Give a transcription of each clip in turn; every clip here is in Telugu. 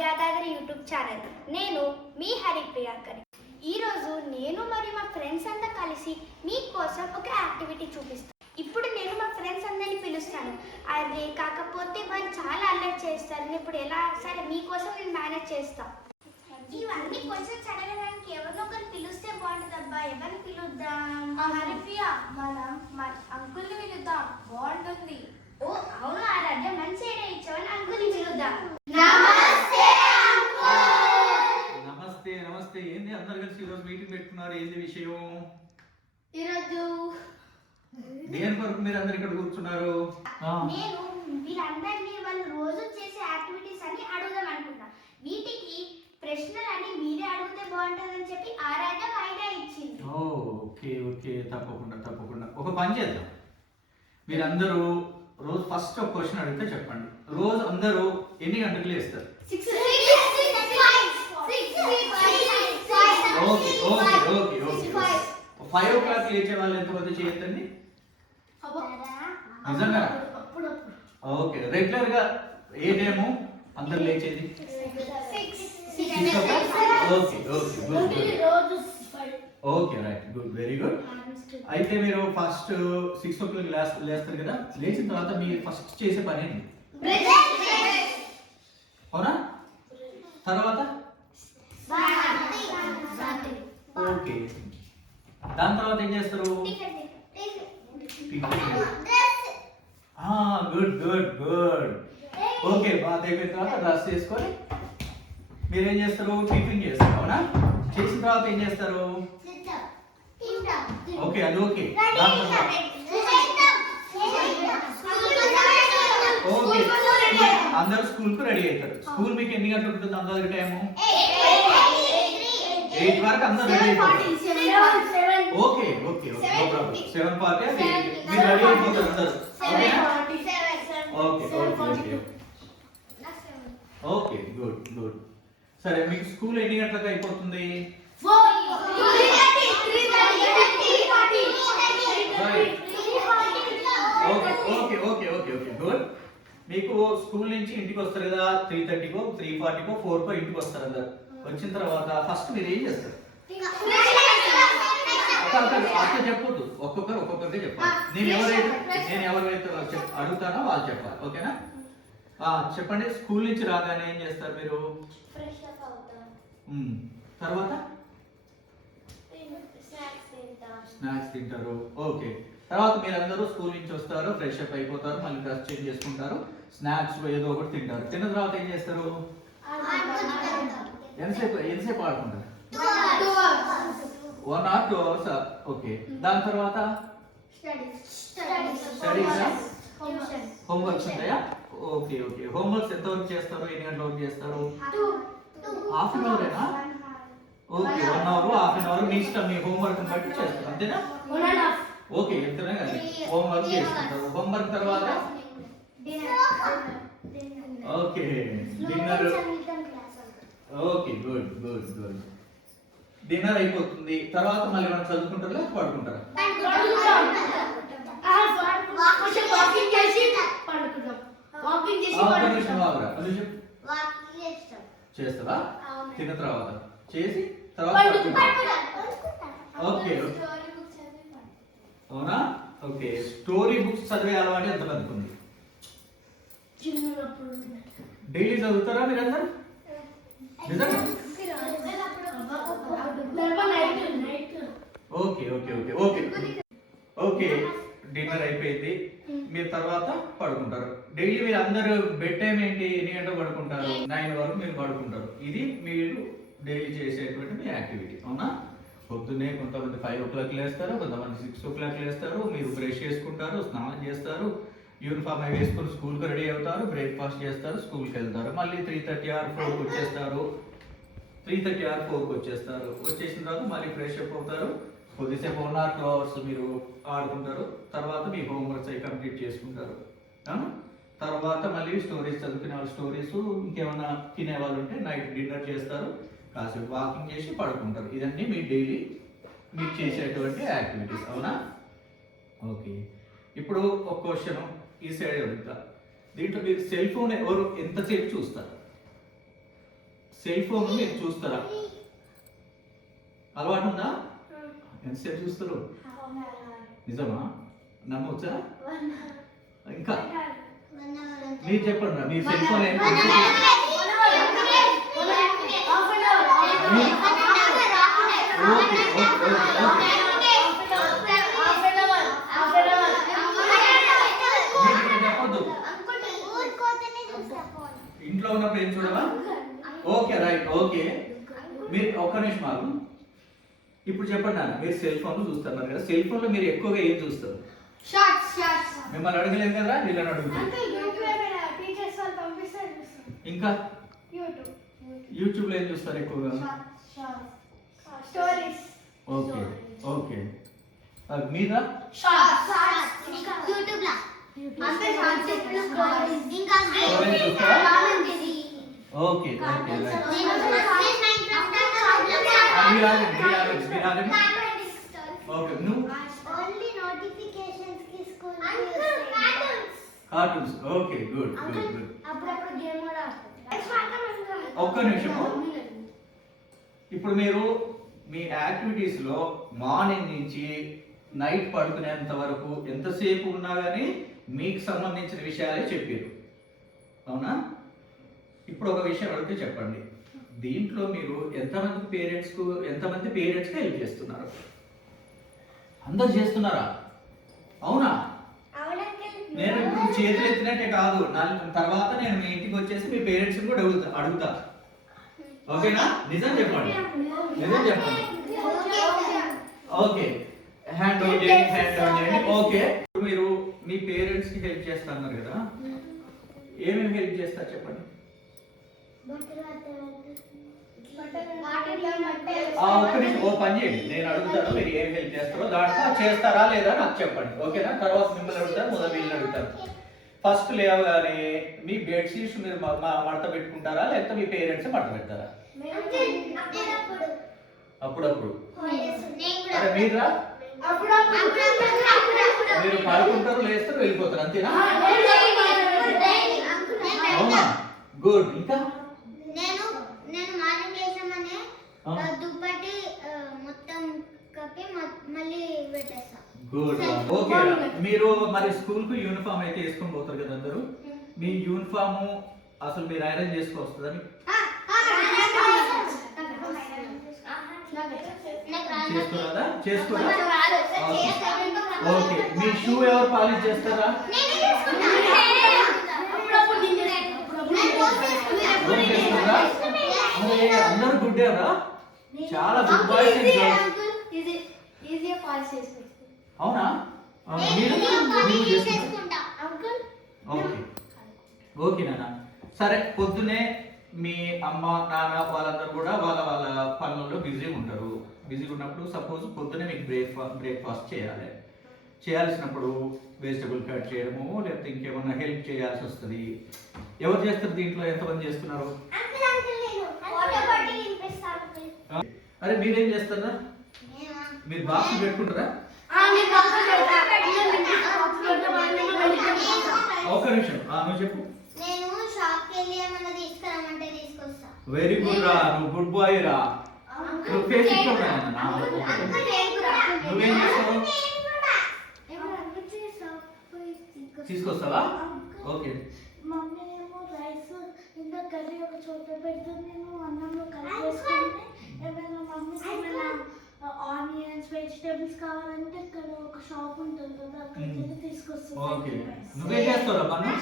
Yadadri YouTube channel. నేను మీ హరిప్రియాంకని. ఈరోజు నేను మరియు మా ఫ్రెండ్స్ అంతా కలిసి మీకోసం ఒక యాక్టివిటీ చూపిస్తాను. ఇప్పుడు నేను మా ఫ్రెండ్స్ అందరినీ పిలుస్తాను. అదే కాకపోతే వాళ్ళు చాలా అల్లరి చేస్తారు. ఇప్పుడు ఎలా సరే మీకోసం నేను మేనేజ్ చేస్తాను. ఇవన్నీ క్వశ్చన్స్ అడగడానికి ఎవరినొకరు పిలిస్తే బాగుంటుందబ్బా. ఎవరిని పిలుద్దాం? హరిప్రియ, మన అంకుల్ని పిలుద్దాం, బాగుంటుంది. ఓ అవును ఆరాధ్య, మంచి ఐడియా ఇచ్చావని అంకుల్ని పిలుద్దాం. నమస్తే నమస్తే. ఏంది అందరు కలిసి ఈరోజు మీటింగ్ పెట్టుకున్నారు? ఏంది విషయం? ఈరోజు దేని కొరకు మీరు అందరు ఇక్కడ కూర్చున్నారు? నేను వీళ్ళందరినీ వాళ్ళు రోజు చేసే యాక్టివిటీస్ అన్ని అడుగుదాం అనుకుంటా. వీటికి ప్రశ్నలన్నీ మీరే అడిగితే బాగుంటుందని చెప్పి ఆరాధ్య ఐడియా ఇచ్చింది. ఓకే ఓకే, తప్పకుండా తప్పకుండా. ఒక పని చేద్దాం. మీరందరూ రోజు ఫస్ట్ ఒక క్వశ్చన్ అడిగితే చెప్పండి. రోజు అందరూ ఎన్ని గంటలకు లేస్తారు? Okay okay okay okay. 5 o'clock లేచే వాళ్ళు ఎంతమంది చేయొద్దండి? నిజంగా? ఓకే. రెగ్యులర్ గా ఏ టైము అందరు లేచేది? 6 o'clock. Okay okay good good. Okay right, good, very good. అయితే మీరు ఫస్ట్ 6 o'clock లేస్తారు కదా. లేచిన తర్వాత మీరు ఫస్ట్ చేసే పని ఏంటి? అవునా? తర్వాత ఓకే, దాని తర్వాత ఏం చేస్తారు? Good good good. Okay, bath అయిపోయిన తర్వాత డ్రెస్ చేసుకొని మీరేం చేస్తారు? టిఫిన్ చేస్తారు. అవునా? చేసిన తర్వాత ఏం చేస్తారు? ఓకే, అది ఓకే. దాని తర్వాత ఓకే, అందరూ స్కూల్ కు రెడీ అవుతారు. స్కూల్ మీకు ఎన్ని గంటలు ఉంటుంది అందరి టైము? 8 వరకు అందరూ రెడీ అయిపోతారు. Okay okay okay, no problem. 7:40 మీరు రెడీ అయిపోతారు అందరూ. Okay okay okay okay, good good. సరే, మీకు స్కూల్ ఎన్ని గంటలకు అయిపోతుంది? Okay okay okay okay, good. మీకు స్కూల్ నుంచి ఇంటికి వస్తారు కదా, 3:30కో 3:40కో 4కో ఇంటికి వస్తారు అందరు. వచ్చిన తర్వాత ఫస్ట్ మీరు ఏం చేస్తారు? అట్లా చెప్పొద్దు, ఒక్కొక్కరిగా చెప్పాలి. నేను ఎవరైతే అడుగుతానో వాళ్ళు చెప్పాలి. ఓకేనా? చెప్పండి. స్కూల్ నుంచి రాగానే ఏం చేస్తారు మీరు? తర్వాత స్నాక్స్ తింటారు. ఓకే, తర్వాత మీరందరూ స్కూల్ నుంచి వస్తారు, ఫ్రెష్ అప్ అయిపోతారు, మళ్ళీ డ్రెస్ చేంజ్ చేసుకుంటారు, స్నాక్స్ ఏదో ఒకటి తింటారు. తిన్న తర్వాత ఏం చేస్తారు? ఎంతసేపు ఆడుకుంటారు? 1 or 2 hours. ఓకే, దాని తర్వాత స్టడీస్, హోంవర్క్స్ ఉంటాయా? Okay okay. హోంవర్క్స్ ఎంతవరకు చేస్తారు? ఎన్ని గంటల వరకు చేస్తారు? హాఫ్ అన్ అవరేనా? Okay, 1 hour, half an hour మీ ఇష్టం, మీ హోంవర్క్ బట్టి చేస్తారు, అంతేనా? ఓకే, ఎంతనే కానీ హోంవర్క్ చేసుకుంటారు. హోంవర్క్ తర్వాత okay, dinner. Okay, good good good. Dinner అయిపోతుంది. తర్వాత మళ్ళీ మనం చదువుకుంటారా లేక పడుకుంటారా? చేస్తావా? తిన్న తర్వాత చేసి తర్వాత ఓకే, అవునా? ఓకే, స్టోరీ బుక్స్ చదివే అలవాటు ఎంతమందికి ఉంది? డైలీ చదువుతారా మీరందరూ? నిజంగా? Okay okay okay okay okay. Dinner అయిపోయింది, మీరు తర్వాత పడుకుంటారు. డైలీ మీరు అందరూ బెడ్ టైం ఏంటి? ఎన్ని గంటలు పడుకుంటారు? 9 వరకు మీరు పడుకుంటారు. ఇది మీరు డైలీ చేసేటువంటి మీ యాక్టివిటీ. అవునా? పొద్దున్నే కొంతమంది 5 o'clock లేస్తారు, కొంతమంది 6 o'clock లేస్తారు. మీరు బ్రష్ చేసుకుంటారు, స్నానం చేస్తారు, యూనిఫామ్ అవి వేసుకొని స్కూల్కి రెడీ అవుతారు, బ్రేక్ఫాస్ట్ చేస్తారు, స్కూల్కి వెళ్తారు. మళ్ళీ 3:30 or 4కి వచ్చేస్తారు. 3:30 or 4కి వచ్చేస్తారు. వచ్చేసిన తర్వాత మళ్ళీ ఫ్రెష్ అప్ అవుతారు. కొద్దిసేపు 1 or 2 hours మీరు ఆడుకుంటారు. తర్వాత మీ హోంవర్క్స్ అవి కంప్లీట్ చేసుకుంటారు. తర్వాత మళ్ళీ స్టోరీస్ చదువుకునే వాళ్ళు స్టోరీస్, ఇంకేమైనా తినే వాళ్ళు ఉంటే నైట్ డిన్నర్ చేస్తారు, కాసేపు వాకింగ్ చేసి పడుకుంటారు. ఇదన్నీ మీ డైలీ మీరు చేసేటువంటి యాక్టివిటీస్. అవునా? ఓకే, ఇప్పుడు ఒక క్వశ్చన్ ఈ సైడ్ అడుగుతా. దీంట్లో మీరు సెల్ ఫోన్ ఎవరు ఎంతసేపు చూస్తారు? సెల్ ఫోన్ మీరు చూస్తారా? అలవాటు ఉందా? ఎంతసేపు చూస్తారు? నిజమా? నమ్మవచ్చా? ఇంకా మీరు చెప్పండి రా, మీ సెల్ ఫోన్ ఏం చెప్పొద్దు. ఇంట్లో ఉన్నప్పుడు ఏం చూడవా? Okay right, okay. మీరు ఒక్క నిమిషం ఆగు. ఇప్పుడు చెప్పండి నాన్న, మీరు సెల్ ఫోన్ చూస్తున్నారు కదా, సెల్ ఫోన్ లో మీరు ఎక్కువగా ఏం చూస్తారు? మిమ్మల్ని అడగలేదు కదా, వీళ్ళని అడుగుతారు. ఇంకా యూట్యూబ్ లో ఏం చూస్తారు ఎక్కువగా? Okay okay. మీద ఓకే ఓకే రైట్. ఓకే నువ్వు cartoons. Okay good good good. ఒక్క నిమిషము. ఇప్పుడు మీరు మీ యాక్టివిటీస్ లో మార్నింగ్ నుంచి నైట్ పడుకునేంత వరకు ఎంతసేపు ఉన్నా కానీ మీకు సంబంధించిన విషయాలే చెప్పారు, అవునా? ఇప్పుడు ఒక విషయం అడిగితే చెప్పండి, దీంట్లో మీరు ఎంతమంది పేరెంట్స్కి హెల్ప్ చేస్తున్నారు? అందరు చేస్తున్నారా? అవునా? నేను ఇప్పుడు చేతులు ఎత్తినట్టే కాదు, తర్వాత నేను మీ ఇంటికి వచ్చేసి మీ పేరెంట్స్ కూడా అడుగుతా. ఓకేనా? నిజం చెప్పండి, నిజం చెప్పండి. ఓకే, హ్యాండ్ డౌన్ చేయండి. ఓకే, మీరు మీ పేరెంట్స్ కి హెల్ప్ చేస్తున్నారు కదా, ఏమేమి హెల్ప్ చేస్తారు చెప్పండి? ఓ పని చేయండి, నేను అడుగుతాను, మీరు ఏం హెల్ప్ చేస్తారో దాంట్లో చేస్తారా లేదా నాకు చెప్పండి. ఓకేనా? తర్వాత మిమ్మల్ని అడుగుతారు, మొదలు వీళ్ళని అడుగుతారు. ఫస్ట్ లేవగానే మీ బెడ్షీట్స్ మీరు మడత పెట్టుకుంటారా, లేకపోతే మీ పేరెంట్స్ మడత పెడతారా? అప్పుడప్పుడు. అరే మీరా? మీరు పడుకుంటారు, లేస్తారు, వెళ్ళిపోతారు, అంతేనా? అవునా? గుడ్. ఇంకా నేను మార్నింగ్ లేచామనే దుప్పటి మొత్తం కప్పి మళ్ళీ పెట్టేస్తా. గుడ్. ఓకే, మీరు మరి స్కూల్ కు యూనిఫామ్ అయితే వేసుకొని పోతారు కదా అందరూ, మీ యూనిఫామ్ అసలు మీరు ఐరన్ చేసుకోవస్తుందా? చేసుకోరాదా? చేసుకోరా? ఓకే, మీ షూ ఎవరు పాలిష్ చేస్తారా? అందరూ గుడ్డేరా? చాలా గుడ్ బాయ్స్ అండ్ గర్ల్స్. అవునా? ఓకే ఓకే నాన్న. సరే, పొద్దునే మీ అమ్మ నాన్న వాళ్ళందరూ కూడా వాళ్ళ వాళ్ళ పనుల్లో బిజీగా ఉంటారు. బిజీగా ఉన్నప్పుడు సపోజ్ పొద్దునే మీకు బ్రేక్ఫాస్ట్ చేయాల్సినప్పుడు వెజిటబుల్ కట్ చేయడము లేకపోతే ఇంకేమన్నా హెల్ప్ చేయాల్సి వస్తుంది. ఎవరు చేస్తారు దీంట్లో? ఎంతమంది చేస్తున్నారు? అరే మీరేం చేస్తారా? మీరు బాక్స్ పెట్టుకుంటారా? ఒక నిమిషం, నువ్వు చెప్పు. వెరీ గుడ్ రా, నువ్వు గుడ్ బాయ్ రా. నువ్వు ఫేస్ నువ్వేం చేస్తావు? తీసుకొస్తావా? ఓకే. మమ్మీ ఏమో రైస్ ఇంకా కర్రీ ఒక చోట పెడుతుంది, నేను అన్నంలో కలిపేసుకుంటే ఏమైనా మమ్మీ ఏమైనా ఆనియన్స్ వెజిటేబుల్స్ కావాలంటే ఇక్కడ ఒక షాప్ ఉంటుంది కదా, అక్కడికి వెళ్ళి తీసుకొస్తాను. ఓకే, నువ్వేం చేస్తావురా పన్ను?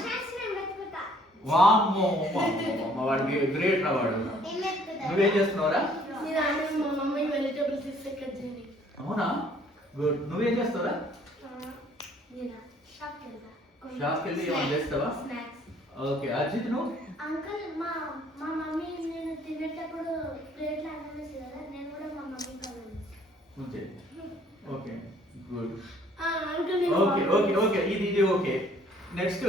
వామ్మో, వాడికి గ్రేట్ రా వాడు. నువ్వేం చేస్తున్నావురా? మా మమ్మీ వెజిటేబుల్స్ ఇస్తే కట్ చేయండి. అవునా? గుడ్. నువ్వేం చేస్తావురా? షాప్కి వెళ్ళి ఏమైనా చేస్తావా? ఓకే. అజిత్ నువ్వు? అంకుల్ మా మమ్మీ నేను తినేటప్పుడు ప్లేట్లో అన్నం వేస్తుంది కదా, నేను కూడా మా మమ్మీ కావాలి. Okay okay good. Uncle okay okay okay, ఇది ఓకే. నెక్స్ట్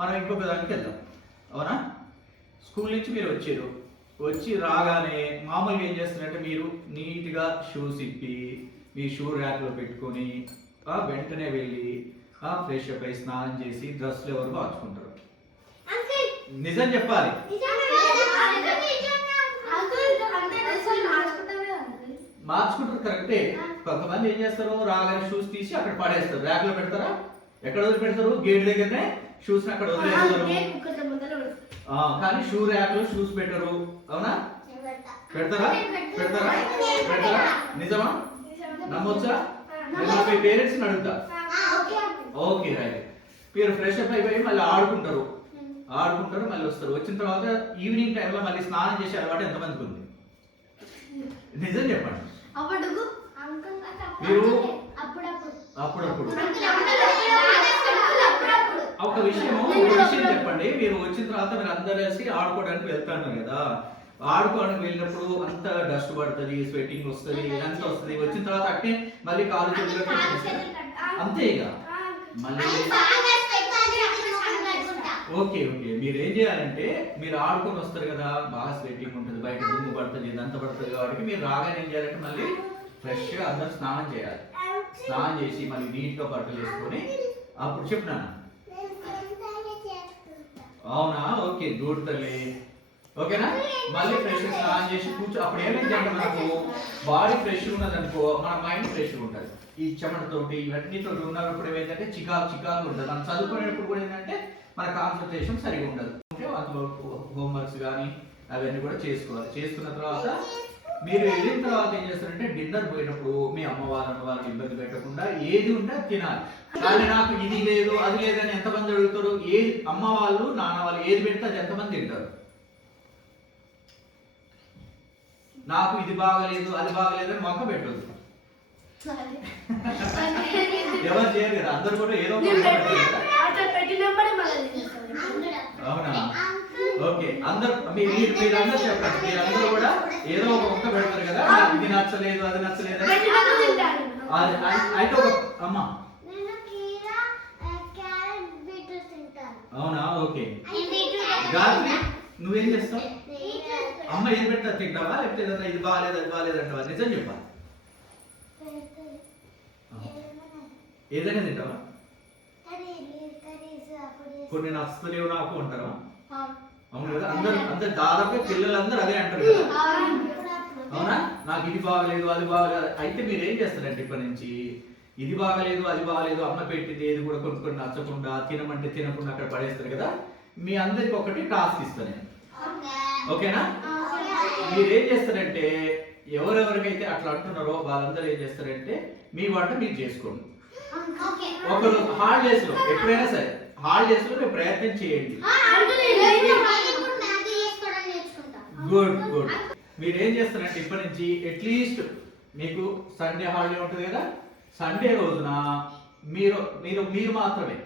మనం ఇంకొక దానికి వెళ్దాం, అవునా? స్కూల్ నుంచి మీరు వచ్చి రాగానే మామూలుగా ఏం చేస్తున్నారంటే మీరు నీట్గా షూస్ ఇప్పి మీ షూ ర్యాక్లో పెట్టుకొని వెంటనే వెళ్ళి ఫ్రెష్ అప్ అయి స్నానం చేసి డ్రెస్లు ఎవరు మార్చుకుంటారు. నిజం చెప్పాలి. మార్చుకుంటారు కరెక్టే. కొంతమంది ఏం చేస్తారు, రాగానే షూస్ తీసి అక్కడ పడేస్తారు, ర్యాక్ లో పెడతారా? ఎక్కడ వదిలి పెడతారు? గేట్ దగ్గరనే షూస్ అక్కడ వదిలేస్తారు. కానీ షూ ర్యాక్ లో షూస్ పెట్టరు, అవునా? పెడతారా? పెడతారా? పెడతారా? నిజమా? నమ్మొచ్చా? నేను మీ పేరెంట్స్ అడుగుతా. Okay right. మీరు ఫ్రెష్ అప్ అయిపోయి మళ్ళీ ఆడుకుంటారు, మళ్ళీ వస్తారు. వచ్చిన తర్వాత ఈవినింగ్ టైంలో మళ్ళీ స్నానం చేసే అలవాటు ఎంతమందికి ఉంది? నిజం చెప్పండి. మీరు అప్పుడప్పుడు ఒక విషయం చెప్పండి. మీరు వచ్చిన తర్వాత మీరు అందరు కలిసి ఆడుకోవడానికి వెళ్తాను కదా, ఆడుకోవడానికి వెళ్ళినప్పుడు అంత డస్ట్ పడుతుంది, స్వెట్టింగ్ వస్తుంది, ఇదంతా వస్తుంది. వచ్చిన తర్వాత అట్టే మళ్ళీ కాలు చేతులు అంతే ఇక మళ్ళీ. ఓకే ఓకే, మీరు ఏం చేయాలంటే, మీరు ఆడుకొని వస్తారు కదా, బాగా స్వెట్టింగ్ ఉంటుంది, బయట దుమ్ము పడుతుంది, ఇదంతా పడుతుంది. కాబట్టి మీరు రాగానే ఏం చేయాలంటే మళ్ళీ ఫ్రెష్గా అందరూ స్నానం చేయాలి. స్నానం చేసి మళ్ళీ నీట్గా బట్టలు వేసుకొని అప్పుడు చెప్పినాను. అవునా? ఓకే గుడ్ తల్లి. ఓకేనా? మళ్ళీ ఫ్రెష్గా స్నానం చేసి కూర్చో. అప్పుడు ఏమైందంటే మనకు బాడీ ఫ్రెష్ ఉన్నది అనుకో, మన మైండ్ ఫ్రెష్గా ఉంటుంది. ఈ చెమటతోటి ఇవన్నీతో ఉన్నప్పుడు ఏమైందంటే చికాకు ఉంటుంది. మనం చదువుకునేటప్పుడు కూడా ఏంటంటే మన కాన్సన్ట్రేషన్ సరిగా ఉండదు. హోంవర్క్స్ కానీ అవన్నీ కూడా చేసుకోవాలి. చేసుకున్న తర్వాత మీరు వెళ్ళిన తర్వాత ఏం చేస్తారంటే, డిన్నర్ పోయినప్పుడు మీ అమ్మ వాళ్ళని ఇబ్బంది పెట్టకుండా ఏది ఉంటే తినాలి. కానీ నాకు ఇది లేదు అది లేదని ఎంతమంది అడుగుతారు? ఏది అమ్మ వాళ్ళు నాన్న వాళ్ళు ఏది పెడితే అది ఎంతమంది తింటారు? నాకు ఇది బాగలేదు అది బాగలేదు అని మొక్క పెట్టదు. ఎవరు చేయరు కదా, అందరు కూడా ఏదో అవునా? ఓకే, అందరు మీరందరూ చెప్పండి. మీరందరూ కూడా ఏదో ఒక మొక్క పెడతారు కదా, ఇది నచ్చలేదు అది నచ్చలేదు అయితే ఒక అమ్మ. అవునా? ఓకే. గాయత్రి నువ్వేం చేస్తావు? అమ్మ ఏం పెడతా తింటావా, లేకపోతే ఏదన్నా ఇది బాగాలేదు అది బాగాలేదు అంటావా? నిజం చెప్పా. ఏదైనా తింటావా? కొన్ని నచ్చలేవు నాకు అంటారా? అవును కదా, అందరు దాదాపు పిల్లలందరూ అదే అంటారు కదా, అవునా? నాకు ఇది బాగలేదు అది బాగలేదు. అయితే మీరు ఏం చేస్తారంటే, ఇప్పటి నుంచి ఇది బాగలేదు అది బాగలేదు, అమ్మ పెట్టింది ఏది కూడా కొన్ని నచ్చకుండా, తినమంటే తినకుండా అక్కడ పడేస్తారు కదా. మీ అందరికి ఒకటి టాస్క్ ఇస్తాను నేను, ఓకేనా? మీరు ఏం చేస్తారంటే, ఎవరెవరికైతే అట్లా అంటున్నారో వాళ్ళందరూ ఏం చేస్తారంటే, మీ వంట మీరు చేసుకోండి. ఒకరు హాలిడేస్ లో, ఎప్పుడైనా సరే హాలిడేస్ లో మీరు ప్రయత్నం చేయండి. Good good. మీరు ఏం చేస్తారంటే, ఇప్పటి నుంచి అట్లీస్ట్ మీకు సండే హాలిడే ఉంటుంది కదా, సండే రోజున మీరు మాత్రమే,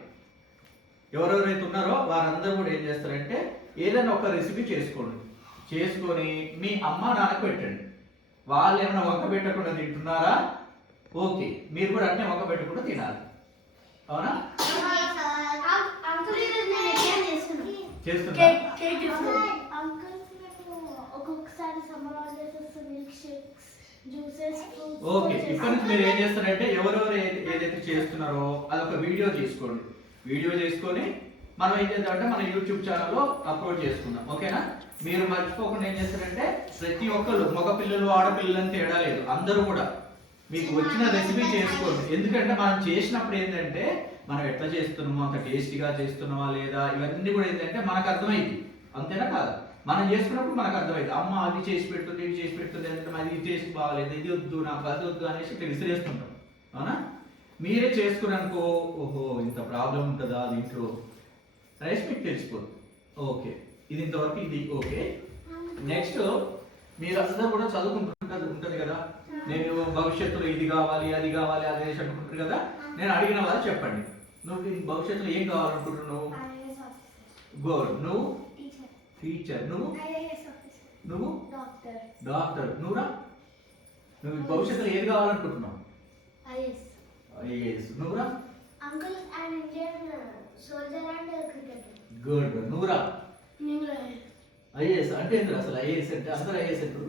ఎవరెవరైతే ఉన్నారో వారందరూ కూడా ఏం చేస్తారంటే, ఏదైనా ఒక రెసిపీ చేసుకొని మీ అమ్మ నాన్నకు పెట్టండి. వాళ్ళు ఏమైనా వంక పెట్టకుండా తింటున్నారా? ఓకే, మీరు కూడా అట్నే వంక పెట్టకుండా తినాలి, అవునా? చేస్తున్నా. ఓకే, ఇప్పటి నుంచి మీరు ఏం చేస్తారంటే, ఎవరెవరు ఏదైతే చేస్తున్నారో అదొక వీడియో చేసుకోండి. వీడియో చేసుకొని మనం ఏం చేద్దామంటే మన యూట్యూబ్ ఛానల్లో అప్లోడ్ చేసుకుందాం, ఓకేనా? మీరు మర్చిపోకుండా ఏం చేస్తారంటే, ప్రతి ఒక్కరు, మగ పిల్లలు ఆడపిల్లలు అని తేడా లేదు, అందరూ కూడా మీకు వచ్చిన రెసిపీ చేసుకోండి. ఎందుకంటే మనం చేసినప్పుడు ఏంటంటే, మనం ఎట్లా చేస్తున్నామో అంత టేస్టీగా చేస్తున్నామా లేదా ఇవన్నీ కూడా ఏంటంటే మనకు అర్థమైంది, అంతేనా కాదా? మనం చేసుకున్నప్పుడు మనకు అర్థమైంది, అమ్మ అది చేసి పెడుతుంది ఇది చేసి పెడుతుంది అంటే అది టేస్ట్ బాగాలేదు, ఇది వద్దు నాకు అది వద్దు అనేసి ఇట్లా విసిరేస్తుంటాం, అవునా? మీరే చేసుకున్నానుకో, ఓహో ఇంత ప్రాబ్లం ఉంటుందా దీంట్లో అనేసి మీకు తెలిసిపోతుంది. ఓకే, ఇది ఇంతవరకు ఇది ఓకే. నెక్స్ట్ మీరందరూ కూడా ఉంటుంది కదా, నేను భవిష్యత్తులో ఇది కావాలి అది కావాలి అనేసి అనుకుంటారు కదా. నేను అడిగిన వాళ్ళు చెప్పండి, నువ్వు భవిష్యత్తులో ఏం కావాలనుకుంటున్నావు? గోల్. నువ్వు టీచర్. నువ్వు డాక్టర్. నువ్వురా? నువ్వు భవిష్యత్తులో ఏది కావాలనుకుంటున్నావు? ఐఏఎస్. నువ్వురా? గుడ్. నువ్వురా? ఐఏఎస్ అంటే ఏంటి అసలు? ఐఏఎస్ అంటే అందరూ ఐఏఎస్ అంటారు.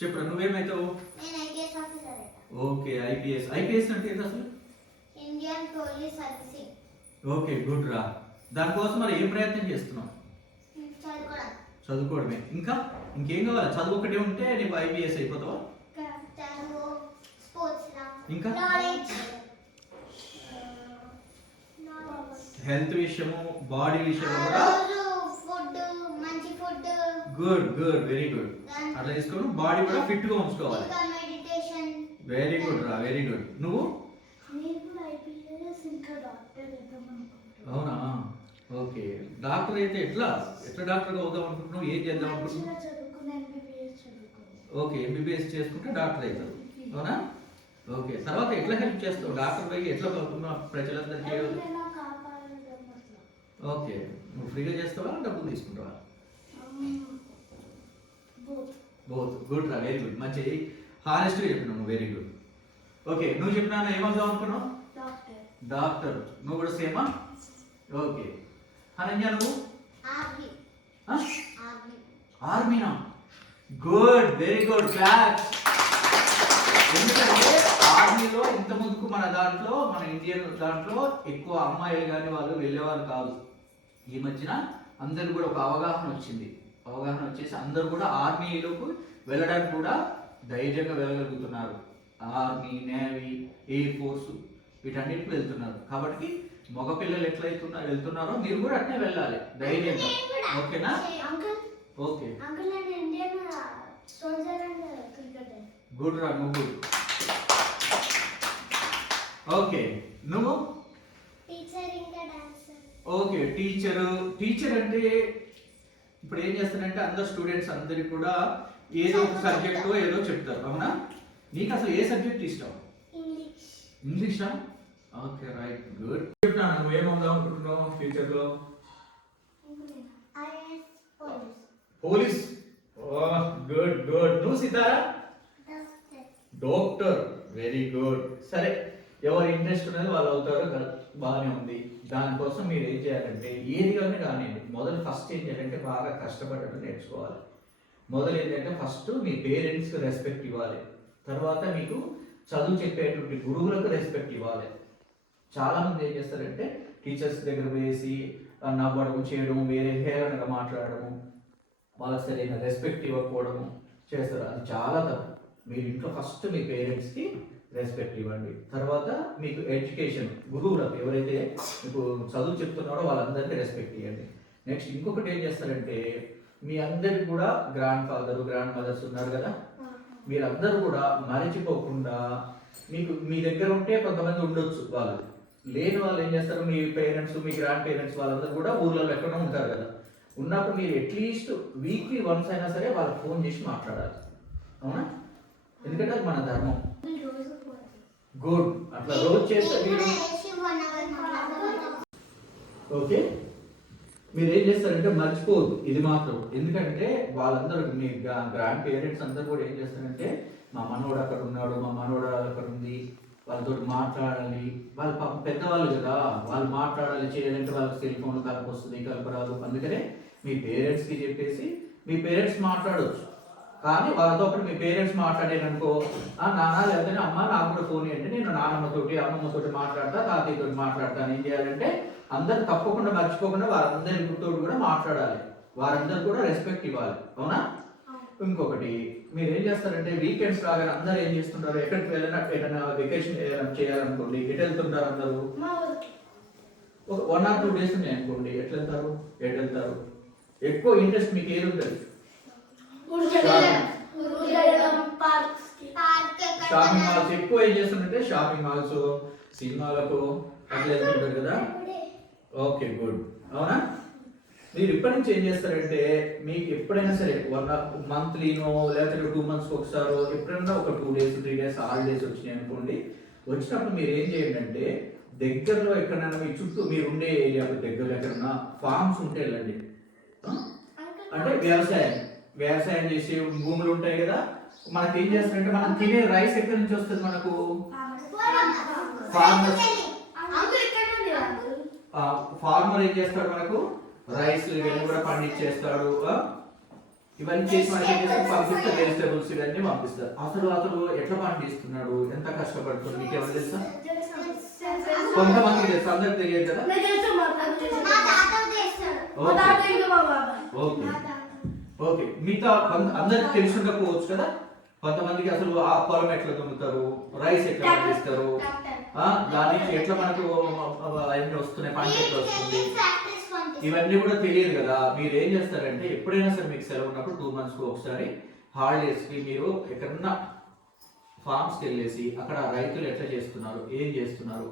చెప్పు, నువ్వేమైతావు? Okay, IPS. ఐపీఎస్ అంటే ఏంటి అసలు? Indian police servicing. Okay good రా. దానికోసం మరి ఏం ప్రయత్నం చేస్తున్నావు? చదువుకోవడమే. ఇంకా ఇంకేం కావాలి? చదువు ఒకటి ఉంటే నీకు ఐపీఎస్ అయిపోతావా? ఇంకా హెల్త్ విషయము, బాడీ విషయము కూడా గుడ్ గుడ్, వెరీ గుడ్. అట్లా తీసుకోవడం, బాడీ కూడా ఫిట్ గా ఉంచుకోవాలి. వెరీ గుడ్ రా, వెరీ గుడ్. నువ్వు? అవునా, ఓకే. డాక్టర్ అయితే ఎట్లా డాక్టర్గా అవుదాం అనుకుంటున్నావు? ఏం చేద్దాం అనుకుంటున్నావు? ఓకే, ఎంబీబీఎస్ చేసుకుంటే డాక్టర్ అవుతావు. అవునా, ఓకే. తర్వాత ఎట్లా హెల్ప్ చేస్తావు? డాక్టర్ పోయి ఎట్లా ప్రజలందరికీ? ఓకే, నువ్వు ఫ్రీగా చేస్తావా, డబ్బులు తీసుకుంటావా? బోత్. గుడ్ రా, వెరీ గుడ్. మంచి హానెస్ట్గా చెప్పినావు నువ్వు, వెరీ గుడ్. ఓకే, నువ్వు చెప్పినా ఏమవుదాం అనుకున్నావు? డాక్టర్. నువ్వు కూడా సేమా? ఓకే. అనన్య నువ్వు? ఆర్మీనా? Good, very good, class. ఎందుకంటే ఆర్మీలో ఇంత ముందుకు మన ఇండియన్ దాంట్లో ఎక్కువ అమ్మాయిలు కానీ వాళ్ళు వెళ్ళేవారు కాదు. ఈ మధ్యన అందరు కూడా ఒక అవగాహన వచ్చేసి అందరూ కూడా ఆర్మీలోకి వెళ్ళడానికి కూడా ధైర్యంగా వెళ్ళగలుగుతున్నారు. ఆర్మీ, నేవీ, ఎయిర్ ఫోర్స్ వీటన్నిటికి వెళ్తున్నారు. కాబట్టి మగపిల్లలు ఎట్లయితే వెళ్తున్నారో మీరు కూడా అట్నే వెళ్ళాలి ధైర్యంగా. ఓకేనా? ఓకే, గుడ్ రా, నువ్వు గుడ్. ఓకే, నువ్వు? ఓకే, టీచర్ అంటే ఇప్పుడు ఏం చేస్తారంటే అందరు స్టూడెంట్స్ అందరికి కూడా ఏదో ఒక సబ్జెక్ట్ ఏదో చెప్తారు. అవునా? నీకు అసలు ఏ సబ్జెక్ట్ ఇష్టం? ఇంగ్లీషా? Okay, right, good. చెప్తాను, నువ్వు ఏమవుదాం అనుకుంటున్నావు ఫ్యూచర్ లో? పోలీస్. Good good. నువ్వు సితారా? డాక్టర్. Very good. సరే, ఎవరు ఇంట్రెస్ట్ ఉన్నది వాళ్ళు అవుతారో బాగానే ఉంది. దానికోసం మీరు ఏం చేయాలంటే ఏది కానీ మొదలు ఫస్ట్ ఏం చేయాలంటే బాగా కష్టపడటం నేర్చుకోవాలి. మొదలు ఏంటంటే ఫస్ట్ మీ పేరెంట్స్కి రెస్పెక్ట్ ఇవ్వాలి. తర్వాత మీకు చదువు చెప్పేటువంటి గురువులకు రెస్పెక్ట్ ఇవ్వాలి. చాలా మంది ఏం చేస్తారంటే టీచర్స్ దగ్గర వేసి నవ్వడము, చేయడము, వేరే హేళనగా మాట్లాడము, వాళ్ళకి సరైన రెస్పెక్ట్ ఇవ్వకపోవడము చేస్తారు. అది చాలా తప్పు. మీరు ఇంట్లో ఫస్ట్ మీ పేరెంట్స్కి రెస్పెక్ట్ ఇవ్వండి. తర్వాత మీకు ఎడ్యుకేషన్ గురువులకు ఎవరైతే మీకు చదువు చెప్తున్నారో వాళ్ళందరికీ రెస్పెక్ట్ ఇవ్వండి. నెక్స్ట్ ఇంకొకటి ఏం చేస్తారంటే మీ అందరికి కూడా గ్రాండ్ ఫాదర్, గ్రాండ్ మదర్స్ ఉన్నారు కదా, మీరందరూ కూడా మరచిపోకుండా మీ దగ్గర ఉంటే కొంతమంది ఉండొచ్చు, వాళ్ళు లేని వాళ్ళు ఏం చేస్తారు, మీ పేరెంట్స్, మీ గ్రాండ్ పేరెంట్స్ వాళ్ళందరూ కూడా ఊర్లలో ఎక్కడో ఉంటారు కదా, ఉన్నప్పుడు మీరు అట్లీస్ట్ వీక్లీ వన్స్ అయినా సరే వాళ్ళకి ఫోన్ చేసి మాట్లాడాలి. అవునా? ఎందుకంటే అది మన ధర్మం. గుడ్. అట్లా రోజు చేస్తే ఓకే. మీరు ఏం చేస్తారంటే మర్చిపోదు ఇది మాత్రం. ఎందుకంటే వాళ్ళందరూ మీ గ్రాండ్ పేరెంట్స్ అందరూ కూడా ఏం చేస్తారంటే మా మనోడు అక్కడ ఉన్నాడు, మా మనోడు అక్కడ ఉంది, వాళ్ళతో మాట్లాడాలి. వాళ్ళు పాపం పెద్దవాళ్ళు కదా, వాళ్ళు మాట్లాడాలి, చేయాలంటే వాళ్ళకి సెల్ ఫోన్ కలప వస్తుంది, కలపరాదు. అందుకనే మీ పేరెంట్స్కి చెప్పేసి మీ పేరెంట్స్ మాట్లాడవచ్చు. కానీ వాళ్ళతో పాటు మీ పేరెంట్స్ మాట్లాడేననుకో, నాన్న లేకపోతే అమ్మ నాకు కూడా ఫోన్ ఇవ్వండి, నేను నాన్నమ్మతోటి అమ్మమ్మతోటి మాట్లాడతా, తాతయ్యతో మాట్లాడతాను. ఏం చేయాలంటే అందరు తప్పకుండా మర్చిపోకుండా వారందరితో కూడా మాట్లాడాలి, వారందరూ కూడా రెస్పెక్ట్ ఇవ్వాలి. అవునా? ఇంకొకటి మీరు ఏం చేస్తారంటే వీకెండ్స్ రాగానే అందరు ఏం చేస్తుంటారు, ఎక్కడికి వెళ్ళినా ఏదైనా వెకేషన్ చేయాలనుకోండి, ఎటు వెళ్తుంటారు అందరూ? 1 or 2 days ఉన్నాయి అనుకోండి, ఎటు వెళ్తారు? ఎక్కువ ఇంట్రెస్ట్ మీకు ఏది ఉంటుంది? Shopping malls. ఎక్కువ ఏం చేస్తుంటే షాపింగ్ మాల్స్, సినిమాలకు అట్లా వెళ్తుంటారు కదా. Okay, good. అవునా? మీరు ఇప్పటి నుంచి ఏం చేస్తారంటే మీకు ఎప్పుడైనా సరే 1 monthlyనో లేకపోతే 2 months ఒకసారి ఎప్పుడైనా ఒక 2 days 3 days హాలిడేస్ వచ్చినాయి అనుకోండి, వచ్చినప్పుడు మీరు ఏం చేయండి అంటే దగ్గరలో ఎక్కడైనా మీ చుట్టూ మీరు ఉండే ఏరియాకు దగ్గరలో ఎక్కడన్నా ఫార్మ్స్ ఉంటే వెళ్ళండి. అంటే వ్యవసాయం చేసే భూములు ఉంటాయి కదా, మనకి ఏం చేస్తారంటే మనం తినే రైస్ ఎక్కడి నుంచి వస్తుంది మనకు? ఫార్మర్ ఏం చేస్తాడు, మనకు రైస్ ఇవన్నీ కూడా పండించేస్తాడు. ఇవన్నీ చేసి మనకి ఏం చేస్తారు, పంపిస్తారు, వెజిటబుల్స్ ఇవన్నీ పంపిస్తారు. అసలు ఎట్లా పండిస్తున్నాడు, ఎంత కష్టపడుతుంది మీకు ఎవరు తెలుసా? కొంతమందికి తెలుసు, అందరికి తెలియదు కదా. ఓకే ఓకే, మిగతా అందరికి తెలిసి ఉండకపోవచ్చు కదా. కొంతమందికి అసలు ఆ పొలం ఎట్లా దున్నుతారు, రైస్ ఎట్లా పండిస్తారు, దాని నుంచి ఎట్లా మనకు అవన్నీ వస్తున్నాయి, పంట ఎట్లా వస్తుంది, ఇవన్నీ కూడా తెలియదు కదా. మీరు ఏం చేస్తారంటే ఎప్పుడైనా సరే మీకు సెలవు ఉన్నప్పుడు 2 months ఒకసారి హాలిడేస్కి మీరు ఎక్కడన్నా ఫార్మ్స్కి వెళ్ళేసి అక్కడ రైతులు ఎట్లా చేస్తున్నారు, ఏం చేస్తున్నారు.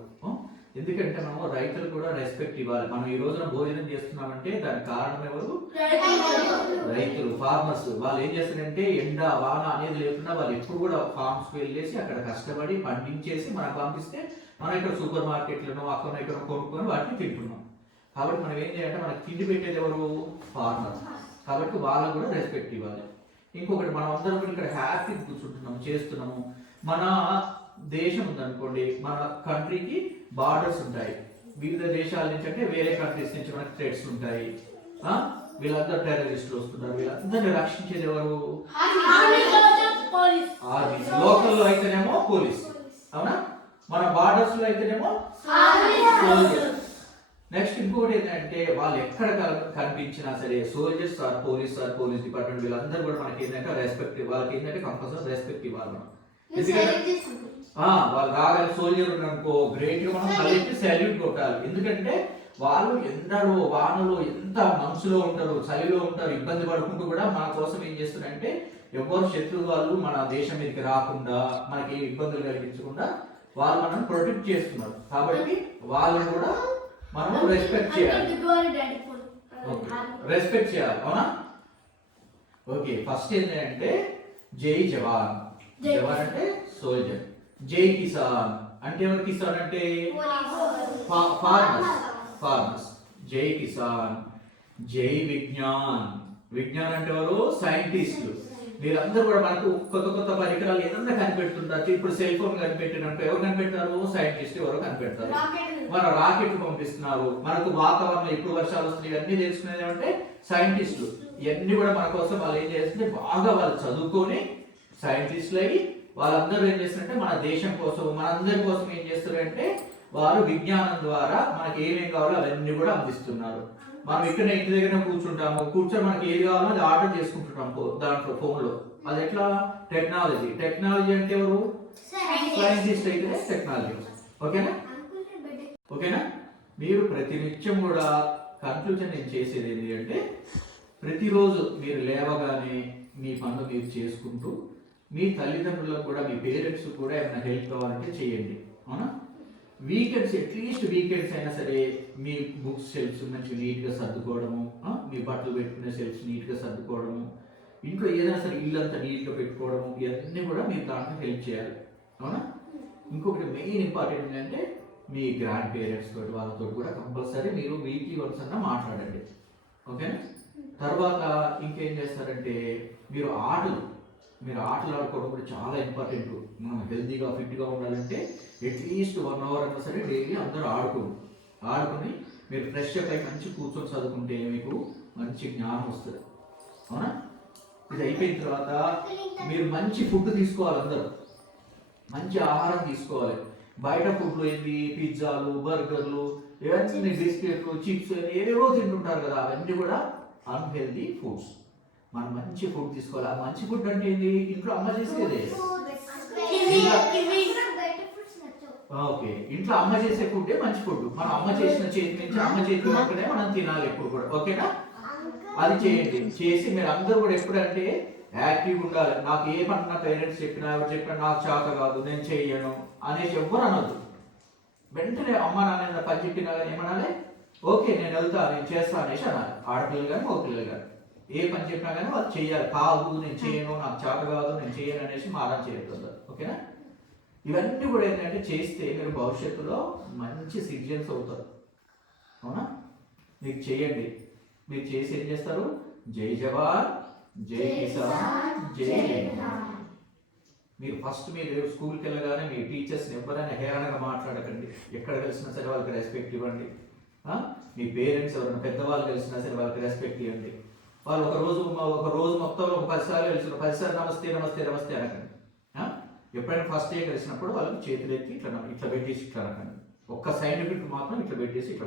ఎందుకంటే మనం రైతులు కూడా రెస్పెక్ట్ ఇవ్వాలి. మనం ఈ రోజున భోజనం చేస్తున్నామంటే దానికి కారణం ఎవరు? రైతులు, ఫార్మర్స్. వాళ్ళు ఏం చేస్తారంటే ఎండ వాన అనేది లేకుండా వాళ్ళు ఎప్పుడు కూడా ఫార్మ్స్కి వెళ్ళేసి అక్కడ కష్టపడి పండించేసి మనకు పంపిస్తే మనం ఇక్కడ సూపర్ మార్కెట్లను అక్కడ ఇక్కడ కొనుక్కొని వాటిని తింటున్నాం. కాబట్టి మనం ఏం చేయాలంటే మనకు తిండి పెట్టేది ఎవరు? ఫార్మర్. కాబట్టి వాళ్ళకు కూడా రెస్పెక్ట్ ఇవ్వాలి. ఇంకొకటి, మనం అందరం కూడా ఇక్కడ హ్యాపీ కూర్చుంటున్నాము, చేస్తున్నాము. మన దేశం ఉందనుకోండి, మన కంట్రీకి బార్డర్స్ ఉంటాయి. వివిధ దేశాల నుంచి అంటే వేరే కంట్రీస్ నుంచి మనకి థ్రెట్స్ ఉంటాయి. వీళ్ళందరూ టెర్రరిస్టులు వస్తున్నారు. వీళ్ళందరినీ రక్షించేది ఎవరు? ఆర్మీ. లోకల్లో అయితేనేమో పోలీస్, అవునా? మన బార్డర్స్ లో అయితేనేమో సోల్జర్స్. నెక్స్ట్ ఇంకోటి ఏంటంటే వాళ్ళు ఎక్కడ కనిపించినా సరే సోల్జర్స్ ఆర్ పోలీస్ డిపార్ట్మెంట్ వీళ్ళందరూ కూడా మనకి ఏంటంటే రెస్పెక్ట్, వాళ్ళకి ఏంటంటే కంపల్సరీ రెస్పెక్ట్ ఇవ్వాలి మనం. వాళ్ళు రాగానే సోల్జర్ అనుకో గ్రేట్ గా మనం కలిపి సాల్యూట్ కొట్టాలి. ఎందుకంటే వాళ్ళు ఎండలో వానలో ఎంత మనసులో ఉంటారు, చలిలో ఉంటారు, ఇబ్బంది పడుకుంటూ కూడా మన కోసం ఏం చేస్తున్నారంటే ఎవరు శత్రువు వాళ్ళు మన దేశం మీదకి రాకుండా మనకి ఇబ్బందులు కలిగించకుండా వాళ్ళు మనం ప్రొటెక్ట్ చేస్తున్నారు. కాబట్టి వాళ్ళని కూడా మనం రెస్పెక్ట్ చేయాలి. రెస్పెక్ట్ చేయాలి, అవునా? ఓకే, ఫస్ట్ ఏంటంటే జై జవాన్. జవాన్ అంటే సోల్జర్. జై కిసాన్ అంటే ఎవరు? కిసాన్ అంటే ఫార్మర్స్. జై కిసాన్. జై విజ్ఞాన్. విజ్ఞాన్ అంటే ఎవరు? సైంటిస్టులు. వీళ్ళందరూ కూడా మనకు కొత్త కొత్త పరికరాలు ఏదన్నా కనిపెడుతుంటారు. ఇప్పుడు సెల్ ఫోన్ కనిపెట్టినట్టు ఎవరు కనిపెడతారు? సైంటిస్ట్ ఎవరు కనిపెడతారు. మన రాకెట్ పంపిస్తున్నారు. మనకు వాతావరణం ఎప్పుడు వర్షాలు వస్తున్నాయి ఇవన్నీ తెలుసుకునేది ఏమంటే సైంటిస్టులు. ఇవన్నీ కూడా మన కోసం వాళ్ళు ఏం చేస్తుంటే బాగా వాళ్ళు చదువుకొని సైంటిస్టులు అయ్యి వాళ్ళందరూ ఏం చేస్తారంటే మన దేశం కోసం మనందరి కోసం ఏం చేస్తారంటే వారు విజ్ఞానం ద్వారా మనకి ఏమేమి కావాలో అవన్నీ కూడా అందిస్తున్నారు. మనం ఇక్కడ ఇంటి దగ్గర కూర్చొని మనకి ఏది కావాలో అది ఆర్డర్ చేసుకుంటున్నాం దాంట్లో ఫోన్లో. అది ఎట్లా? టెక్నాలజీ. టెక్నాలజీ అంటే ఎవరు? సైంటిస్ట్ అయితే టెక్నాలజీ. ఓకేనా? మీరు ప్రతినిత్యం కూడా కన్క్లూజన్ నేను చేసేది ఏంటి అంటే ప్రతిరోజు మీరు లేవగానే మీ పనులు మీరు చేసుకుంటూ మీ తల్లిదండ్రులకు కూడా మీ పేరెంట్స్ కూడా ఏమైనా హెల్ప్ కావాలంటే చేయండి, అవునా? వీకెండ్స్ అట్లీస్ట్ వీకెండ్స్ అయినా సరే మీ బుక్స్ షెల్ఫ్స్ మంచిగా నీట్గా సర్దుకోవడము, మీ బట్టలు పెట్టుకునే షెల్ఫ్స్ నీట్గా సర్దుకోవడము, ఇంట్లో ఏదైనా సరే ఇల్లు అంతా నీట్గా పెట్టుకోవడము, ఇవన్నీ కూడా మీరు దాంట్లో హెల్ప్ చేయాలి, అవునా? ఇంకొకటి మెయిన్ ఇంపార్టెంట్ ఏంటంటే మీ గ్రాండ్ పేరెంట్స్ తోటి వాళ్ళతో కూడా కంపల్సరీ మీరు వీక్లీ వన్స్ అన్నా మాట్లాడండి, ఓకేనా? తర్వాత ఇంకేం చేస్తారంటే మీరు ఆటలు ఆడుకోవడం కూడా చాలా ఇంపార్టెంట్. మనం హెల్తీగా ఫిట్గా ఉండాలంటే అట్లీస్ట్ 1 hour అన్నా సరే డైలీ అందరూ ఆడుకుని మీరు ఫ్రెష్ అప్ అయి మంచి కూర్చొని చదువుకుంటే మీకు మంచి జ్ఞానం వస్తుంది, అవునా? ఇది అయిపోయిన తర్వాత మీరు మంచి ఫుడ్ తీసుకోవాలి. అందరూ మంచి ఆహారం తీసుకోవాలి. బయట ఫుడ్లు ఏంటి? పిజ్జాలు, బర్గర్లు, ఇవన్నీ బిస్కెట్లు, చిప్స్ ఏవేవో తింటుంటారు కదా, అవన్నీ కూడా అన్హెల్దీ ఫుడ్స్. మనం మంచి ఫుడ్ తీసుకోవాలి. ఆ మంచి ఫుడ్ అంటే ఏంటి? ఇంట్లో అమ్మ చేసేదే. ఓకే, ఇంట్లో అమ్మ చేసే ఫుడ్డే మంచి ఫుడ్. మనం అమ్మ చేసిన చేతి నుంచి అమ్మ చేతి వరకునే మనం తినాలి ఎప్పుడు కూడా, ఓకేనా? అది చేయండి. చేసి మీరు అందరూ కూడా ఎప్పుడంటే యాక్టివ్గా ఉండాలి. నాకు ఏ పని నా పేరెంట్స్ చెప్పినా ఎవరు చెప్పినా నాకు చేత కాదు నేను చెయ్యను అనేసి ఎవ్వరు అనొద్దు. వెంటనే అమ్మ నాన్న పని చెప్పినా కానీ ఏమనాలి? ఓకే నేను వెళ్తా, నేను చేస్తా అనేసి అనాలి. ఆడపిల్లలు కానీ మగపిల్లలు కానీ ఏ పని చెప్పినా కానీ వాళ్ళు చెయ్యాలి. కాదు నేను చేయను, నాకు చేత కాదు, నేను చేయను అనేసి మారం చేయొద్దు, ఓకేనా? ఇవన్నీ కూడా ఏంటంటే చేస్తే మీరు భవిష్యత్తులో మంచి సిటిజన్స్ అవుతారు, అవునా? మీకు చేయండి. మీరు చేసి ఏం చేస్తారు? జై జవాన్, జై కిసాన్, జై జవాన్. మీరు ఫస్ట్ మీరు స్కూల్కి వెళ్ళగానే మీ టీచర్స్ని ఎవరైనా హేళనగా మాట్లాడకండి. ఎక్కడ కలిసినా సరే వాళ్ళకి రెస్పెక్ట్ ఇవ్వండి. మీ పేరెంట్స్ ఎవరైనా పెద్దవాళ్ళు కలిసినా సరే వాళ్ళకి రెస్పెక్ట్ ఇవ్వండి. వాళ్ళు ఒక రోజు మొత్తంలో 10 సార్లు కలిసిన 10 సార్లు నమస్తే నమస్తే నమస్తే అనకండి. ఎప్పుడైనా ఫస్ట్ డే కలిసినప్పుడు వాళ్ళకి చేతులు ఎత్తి ఇట్లా పెట్టేసి ఇట్లా అనకండి. ఒక్క సైంటిఫిక్ మాత్రం ఇట్లా పెట్టేసి ఇట్లా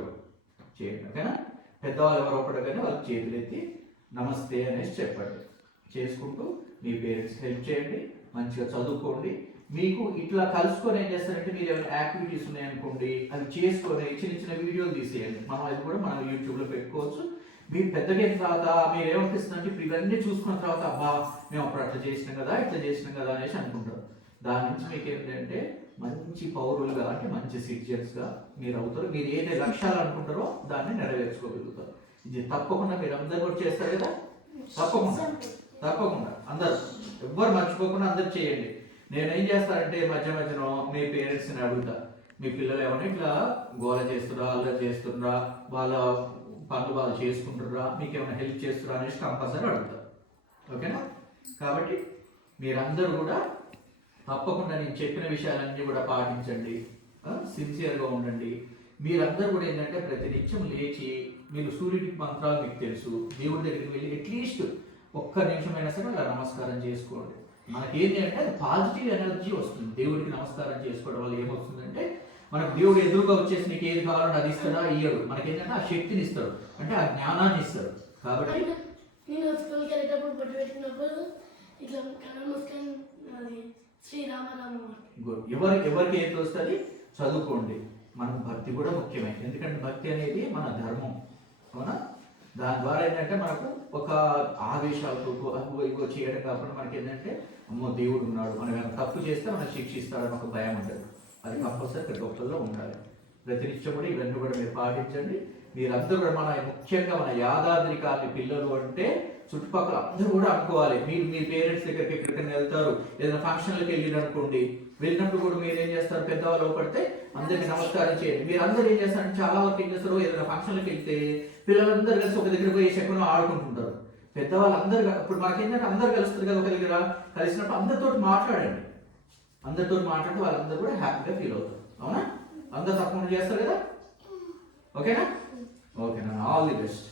చేయండి, ఓకేనా? పెద్దవాళ్ళు ఎవరో ఒకటి కానీ వాళ్ళకి చేతులు ఎత్తి నమస్తే అనేసి చెప్పండి. చేసుకుంటూ మీ పేరెంట్స్ హెల్ప్ చేయండి, మంచిగా చదువుకోండి. మీకు ఇట్లా కలుసుకొని ఏం చేస్తారంటే మీరు ఏమైనా యాక్టివిటీస్ ఉన్నాయనుకోండి అవి చేసుకొని చిన్న చిన్న వీడియోలు తీసేయండి. మనం అది కూడా మనం యూట్యూబ్లో పెట్టుకోవచ్చు. మీరు పెద్దగా అయిన తర్వాత మీరు ఏమనిపిస్తుందంటే ఇప్పుడు ఇవన్నీ చూసుకున్న తర్వాత అబ్బా మేము అప్పుడు అట్లా చేసినాం కదా ఇట్లా చేసినాం కదా అనేసి అనుకుంటారు. దాని నుంచి మీకు ఏంటంటే మంచి పౌరులుగా అంటే మంచి సిటిజన్స్గా మీరు అవుతారు. మీరు ఏదైతే లక్ష్యాలు అనుకుంటారో దాన్ని నెరవేర్చుకోగలుగుతారు. ఇది తప్పకుండా మీరు అందరు కూడా చేస్తారు కదా, తప్పకుండా అందరు ఎవ్వరు మర్చిపోకుండా అందరు చేయండి. నేను ఏం చేస్తానంటే మధ్య మధ్యలో మీ పేరెంట్స్ని అడుగుతా, మీ పిల్లలు ఏమైనా ఇట్లా గోల చేస్తురా అల్లరి చేస్తురా వాళ్ళ పనులు వాళ్ళు చేసుకుంటుర్రా మీకు ఏమైనా హెల్ప్ చేస్తురా అనేసి కంపల్సరీ అడుగుతారు, ఓకేనా? కాబట్టి మీరందరూ కూడా తప్పకుండా నేను చెప్పిన విషయాలన్నీ కూడా పాటించండి, సిన్సియర్గా ఉండండి. మీరందరూ కూడా ఏంటంటే ప్రతినిత్యం లేచి మీరు సూర్యుడికి మంత్రాలు మీకు తెలుసు, దేవుడి దగ్గరికి వెళ్ళి అట్లీస్ట్ ఒక్క నిమిషమైనా సరే అలా నమస్కారం చేసుకోండి. మనకేంటి అంటే అది పాజిటివ్ ఎనర్జీ వస్తుంది. దేవుడికి నమస్కారం చేసుకోవడం వల్ల ఏమవుతుందంటే మనకు దేవుడు ఎదురుగా వచ్చేసి నీకు ఏది కావాలంటే అది ఇస్తాడా ఇయ్యడు, మనకేంటంటే ఆ శక్తిని ఇస్తాడు, అంటే ఆ జ్ఞానాన్ని ఇస్తాడు. కాబట్టి నేను స్కూల్కి వెళ్ళేటప్పుడు బొట్టు పెట్టినప్పుడు ఇట్లా నమస్కారం అది శ్రీరామరామ ఎవరికి ఏది వస్తుంది చదువుకోండి. మనకు భక్తి కూడా ముఖ్యమే, ఎందుకంటే భక్తి అనేది మన ధర్మం, అవునా? దాని ద్వారా ఏంటంటే మనకు ఒక ఆదేశాలతో అవి ఇగో చేయడం కాకుండా మనకి ఏంటంటే అమ్మో దేవుడు ఉన్నాడు, మనం ఏమైనా తప్పు చేస్తే మనకు శిక్షిస్తాడని ఒక భయం ఉంటుంది. అది కంపల్సరీ ప్రతి ఒక్కరిలో ఉండాలి. ప్రతినిత్యం కూడా ఇవన్నీ కూడా మీరు పాటించండి. మీరందరూ కూడా మన ముఖ్యంగా మన యాదాద్రి కాలనీ పిల్లలు అంటే చుట్టుపక్కల అందరూ కూడా అనుకోవాలి. మీరు మీ పేరెంట్స్ దగ్గరికి ఎక్కడికైనా వెళ్తారు, ఏదైనా ఫంక్షన్లకు వెళ్ళిరు అనుకోండి, వెళ్ళినప్పుడు కూడా మీరు ఏం చేస్తారు పెద్దవాళ్ళు లోపడితే అందరికి నమస్కారం చేయండి. మీరు అందరూ ఏం చేస్తారంటే చాలా వరకు ఏం చేస్తారు ఏదైనా ఫంక్షన్లకు వెళ్తే పిల్లలందరూ కలిసి ఒక దగ్గర పోయి శకునం ఆడుకుంటుంటారు. పెద్దవాళ్ళు అందరు ఇప్పుడు మాకేంటంటే అందరు కలుస్తారు కదా ఒక దగ్గర, కలిసినప్పుడు అందరితో మాట్లాడండి, అందరితో మాట్లాడితే వాళ్ళందరూ కూడా హ్యాపీగా ఫీల్ అవుతారు, అవునా? అందరు తప్పకుండా చేస్తారు కదా, ఓకేనా? ఓకేనా, ఆల్ ది బెస్ట్.